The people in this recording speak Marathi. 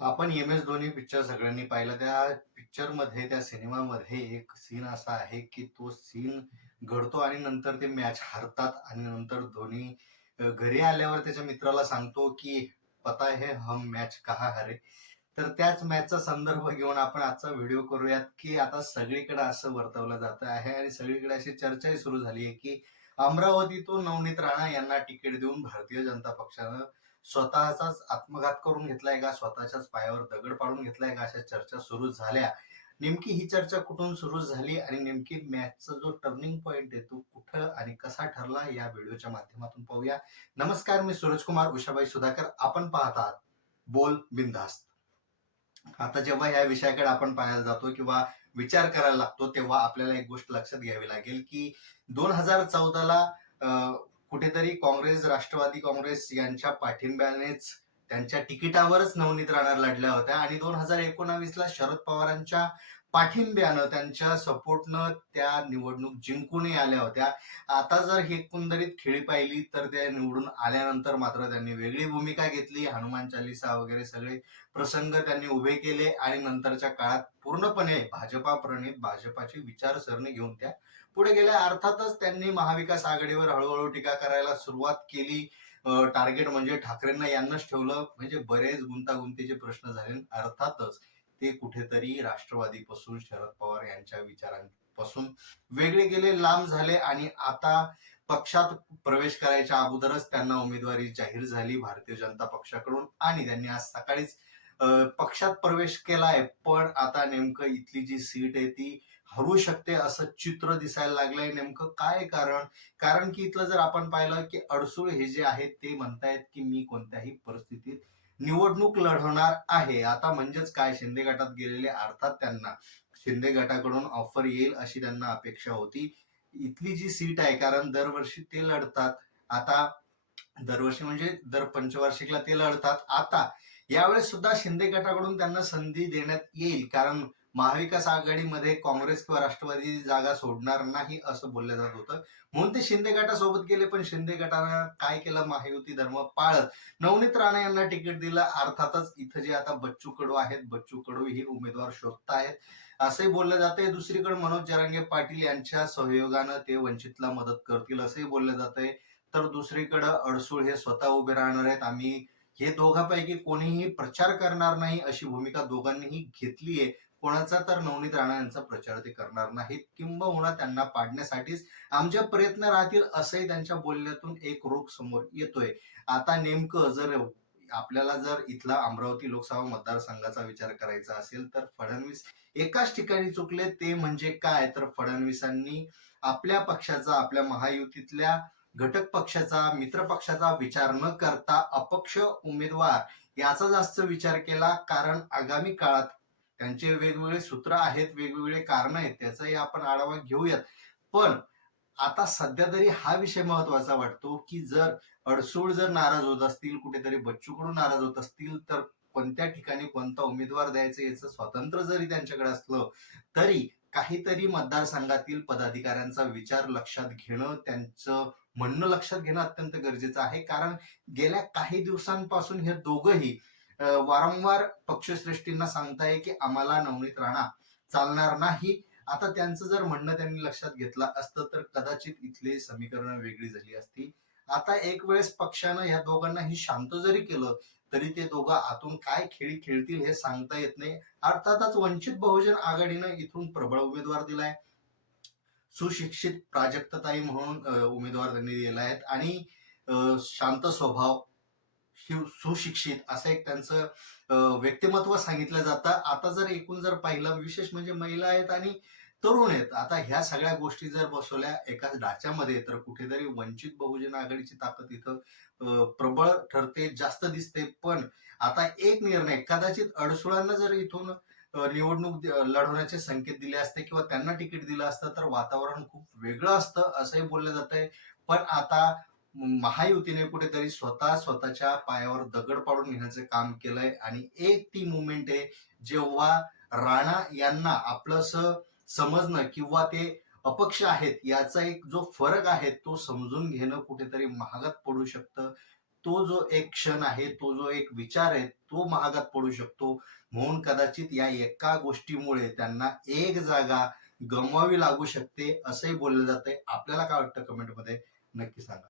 आपण एम एस धोनी पिक्चर सगळ्यांनी पाहिला. त्या पिक्चरमध्ये त्या सिनेमामध्ये एक सीन असा आहे की तो सीन घडतो आणि नंतर ते मॅच हारतात आणि नंतर धोनी घरी आल्यावर त्याच्या मित्राला सांगतो की पता है हम मॅच कहा हारे? तर त्याच मॅचचा संदर्भ घेऊन आपण आजचा व्हिडिओ करूयात की आता सगळीकडे असं वर्तवलं जात आहे आणि सगळीकडे अशी चर्चाही सुरू झाली आहे की अमरावतीतून नवनीत राणा यांना तिकीट देऊन भारतीय जनता पक्षानं स्वतःचाच आत्मघात करून घेतलाय का? स्वतःच्याच पायावर दगड पाडून घेतलाय का? अशा चर्चा सुरू झाल्या. नेमकी ही चर्चा कुठून सुरू झाली आणि नेमकी मॅचचा जो टर्निंग पॉइंट आहे तो कुठं आणि कसा ठरला या व्हिडिओच्या माध्यमातून पाहूया. नमस्कार मी सूरज कुमार उषाबाई सुधाकर. आपण पाहतात आहात बोल बिंदास्त आता जेव्हा या विषयाकडे आपण पाहायला जातो किंवा विचार करायला लागतो तेव्हा आपल्याला एक गोष्ट लक्षात घ्यावी लागेल की दोन हजार चौदाला कुठेतरी काँग्रेस राष्ट्रवादी काँग्रेस यांच्या पाठिंब्यानेच त्यांच्या तिकिटावरच नवनीत राणा लढल्या होत्या. आणि दोन हजार एकोणावीसला शरद पवारांच्या पाठिंब्यानं त्यांच्या सपोर्टनं त्या निवडणूक जिंकूनही आल्या होत्या. आता जर ही एकंदरीत खेळी पाहिली तर त्या निवडून आल्यानंतर मात्र त्यांनी वेगळी भूमिका घेतली. हनुमान चालिसा वगैरे सगळे प्रसंग त्यांनी उभे केले आणि नंतरच्या काळात पूर्णपणे भाजपा प्रणित भाजपाची विचारसरणी घेऊन त्या पुढे गेल्या. अर्थातच त्यांनी महाविकास आघाडीवर हळूहळू टीका करायला सुरुवात केली. टार्गेट म्हणजे ठाकरेंना यांनाच ठेवलं. म्हणजे बरेच गुंतागुंतीचे प्रश्न झाले. अर्थातच ते कुठेतरी राष्ट्रवादीपासून शरद पवार यांच्या विचारांपासून वेगळे गेले लांब झाले आणि आता पक्षात प्रवेश करायच्या अगोदरच त्यांना उमेदवारी जाहीर झाली भारतीय जनता पक्षाकडून आणि त्यांनी आज सकाळीच पक्षात प्रवेश केलाय. पण आता नेमकं इथली जी सीट आहे ती हरू शकते असं चित्र दिसायला लागलंय नेमकं काय कारण? कारण की इथलं जर आपण पाहिलं की अडसूळ हे जे आहेत ते म्हणतायत की मी कोणत्याही परिस्थितीत निवडणूक लढवणार आहे. आता म्हणजेच काय? शिंदे गटात गेलेले अर्थात त्यांना. शिंदे गटाकडून ऑफर येईल अशी त्यांना अपेक्षा होती. इथली जी सीट आहे कारण दरवर्षी ते लढतात. आता दरवर्षी म्हणजे दर पंचवार्षिकला ते लढतात. आता यावेळेस सुद्धा शिंदे गटाकडून त्यांना संधी देण्यात येईल. कारण महाविकास आघाडीमध्ये काँग्रेस किंवा राष्ट्रवादी जागा सोडणार नाही असं बोललं जात होतं. म्हणून ते शिंदे गटासोबत गेले पण शिंदे गटानं काय केलं? महायुती धर्म पाळत. नवनीत राणा यांना तिकीट दिलं. अर्थातच इथं जे आता बच्चू कडू आहेत बच्चू कडू ही उमेदवार शोधतायत असंही बोललं जातंय. दुसरीकडे मनोज जरांगे पाटील यांच्या सहयोगानं ते वंचितला मदत करतील असंही बोललं जातंय. तर दुसरीकडं अडसूळ हे स्वतः उभे राहणार आहेत. आम्ही हे दोघांपैकी कोणीही प्रचार करणार नाही अशी भूमिका दोघांनीही घेतली आहे कोणाचा तर नवनीत राणा यांचा प्रचार ते करणार नाहीत. किंबहुना त्यांना पाडण्यासाठीच आमच्या प्रयत्न राहतील असंही त्यांच्या बोलण्यातून एक रोख समोर येतोय. आता नेमकं जर आपल्याला जर इथला अमरावती लोकसभा मतदारसंघाचा विचार करायचा असेल तर फडणवीस एकाच ठिकाणी चुकले ते म्हणजे काय? तर फडणवीसांनी आपल्या पक्षाचा आपल्या महायुतीतल्या घटक पक्षाचा मित्र पक्षाचा विचार न करता अपक्ष उमेदवार याचा जास्त विचार केला. कारण आगामी काळात त्यांचे वेगवेगळे सूत्र आहेत वेगवेगळे कारण आहेत त्याचाही आपण आढावा घेऊयात. पण आता सध्या तरी हा विषय महत्त्वाचा वाटतो की जर अडसूळ जर नाराज होत असतील कुठेतरी बच्चूकडून नाराज होत असतील तर कोणत्या ठिकाणी कोणता उमेदवार द्यायचं याचं स्वातंत्र्य जरी त्यांच्याकडे असलं तरी काहीतरी मतदारसंघातील पदाधिकाऱ्यांचा विचार लक्षात घेणं त्यांचं म्हणणं लक्षात घेणं अत्यंत गरजेचं आहे. कारण गेल्या काही दिवसांपासून हे दोघंही वारंवार पक्षश्रेष्ठींना सांगताय की आम्हाला नवनीत राणा चालणार नाही. आता त्यांचं जर म्हणणं त्यांनी लक्षात घेतलं असतं तर कदाचित इथले समीकरण वेगळी झाली असती. आता एक वेळेस पक्षानं ह्या दोघांनाही शांत जरी केलं तरी ते दोघं आतून काय खेळी खेळतील हे सांगता येत नाही. अर्थातच वंचित बहुजन आघाडीनं इथून प्रबळ उमेदवार दिलाय. सुशिक्षित प्राजक्तताई म्हणून उमेदवार त्यांनी दिला आहेत आणि अं, शांत स्वभाव सुशिक्षित असं एक त्यांचं व्यक्तिमत्व सांगितलं जातं. आता जर एकूण जर पाहिलं विशेष म्हणजे महिला आहेत आणि तरुण आहेत. आता ह्या सगळ्या गोष्टी जर बसवल्या एकाच ढाच्यामध्ये तर कुठेतरी वंचित बहुजन आघाडीची ताकद इथं प्रबळ ठरते जास्त दिसते. पण आता एक निर्णय कदाचित अडसुळांना जर इथून निवडणूक लढवण्याचे संकेत दिले असते किंवा त्यांना तिकीट दिलं असतं तर वातावरण खूप वेगळं असतं असंही बोललं जात आहे पण आता महायुतीने कुठेतरी स्वतः स्वतःच्या पायावर दगड पाडून घेण्याचं काम केलंय. आणि एक ती मुवमेंट आहे जेव्हा राणा यांना आपलंस समजणं किंवा ते अपक्ष आहेत याचा एक जो फरक आहे तो समजून घेणं कुठेतरी महागात पडू शकतं. तो जो एक क्षण आहे तो जो एक विचार आहे तो महागात पडू शकतो. म्हणून कदाचित या एका गोष्टीमुळे त्यांना एक जागा गमवावी लागू शकते असंही बोललं जातंय. आपल्याला काय वाटतं कमेंटमध्ये नक्की सांगा.